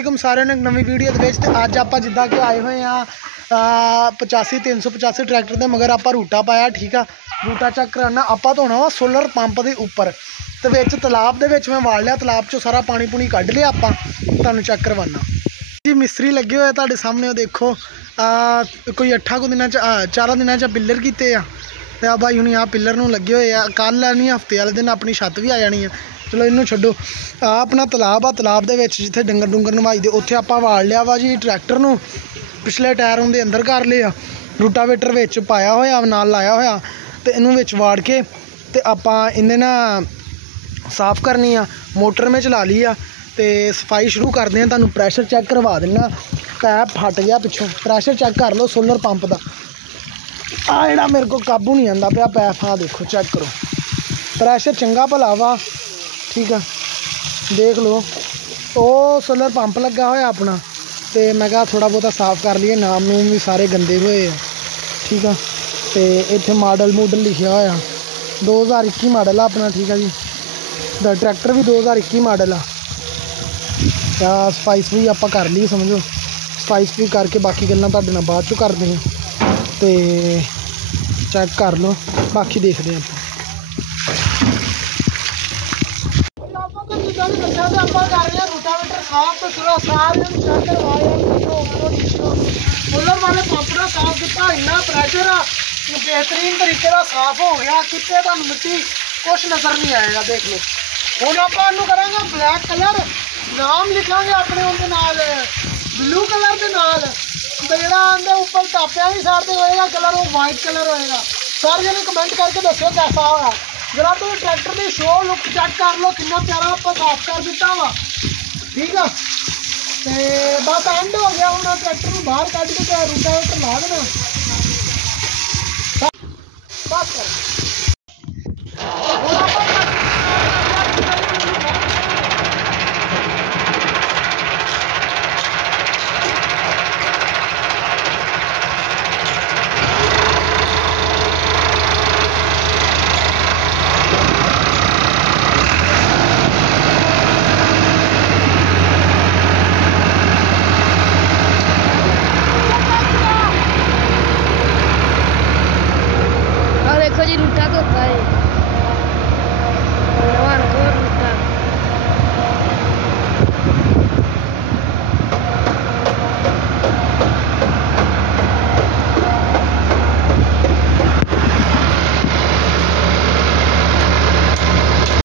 सारे ने नवी वीडियो अज आप जिदा कि आए हुए हैं 85-385 ट्रैक्टर के मगर आप रूटा पाया। ठीक है, रूटा चेक कराना आप धोना वा सोलर पंप के उपर तो तलाब के मैं वाल लिया, तलाब चो सारा पानी पुनी कढ़ लिया। आप तुहानू चेक करवाना जी। मिस्त्री लगे हुए तुहाडे सामने देखो, कोई 8 दिन 4 दिन पिलर किते आ भाई हुणी आ पिलर नूं लगे हुए आ। कल नहीं हफ्ते वाले दिन अपनी छत भी आ जानी है। चलो इनू छड्डो, अपना तलाब आ, तलाब दे विच जिथे डंगर डुंगर नवाई दे उत्थे आपां वाल लिया वा जी। ट्रैक्टर नूं पिछले टायर उहदे अंदर कर लिया, रूटावेटर विच पाया होया नाल लाया होया ते इनू विच वाड़ के ते आपां इहदे ना साफ करनी आ। मोटर में चला ली आ ते सफाई शुरू करते हैं। तुहानू प्रैशर चैक करवा देना, पैप फट गया पिछों, प्रैशर चैक कर लो सोलर पंप का। आ जिहड़ा मेरे को काबू नहीं आंदा पिया पैप, हाँ देखो चेक करो प्रैशर चंगा भला वा। ठीक है, देख लो ओ सोलर पंप लगा होया अपना, तो मैं कहा थोड़ा बहुता साफ कर लिए, नाम नूम भी सारे गंदे हुए हैं। ठीक है, तो इत्थे मॉडल मूडल लिखा होया 2021 मॉडल आ अपना। ठीक है जी, ट्रैक्टर भी 2021 मॉडल आ। सफाई भी आप कर ली समझो, सफाई भी करके बाकी गल्लां तुहाडे नाल बाद चों करदे हैं। तो चेक कर लो, बाकी देखते हैं रूटावेटर साफ तो चलो सारे चेक करवाया सोलर वाले पंप का साफ किया। इन्ना प्रैशर आ बेहतरीन तरीके का साफ हो गया, कितने तुहानू मिट्टी कुछ नजर नहीं आएगा। देख लो हुण आपां इहनूं करांगे ब्लैक कलर, नाम लिखांगे अपने उहदे नाल ब्लू कलर के नाल, जिहड़ा आंदा उपर टापिया भी साइड ते होएगा कलर वो वाइट कलर होएगा। सारे जने कमेंट करके दस्सो कैसा होया। जरा तुम ट्रैक्टर की शो लुक चेक कर लो, कितना प्यारा आप साफ कर दिता वा। ठीक है, तो बस एंड हो गया। हम ट्रैक्टर को बाहर कढ़ के रूटावेटर ला देना बस कर।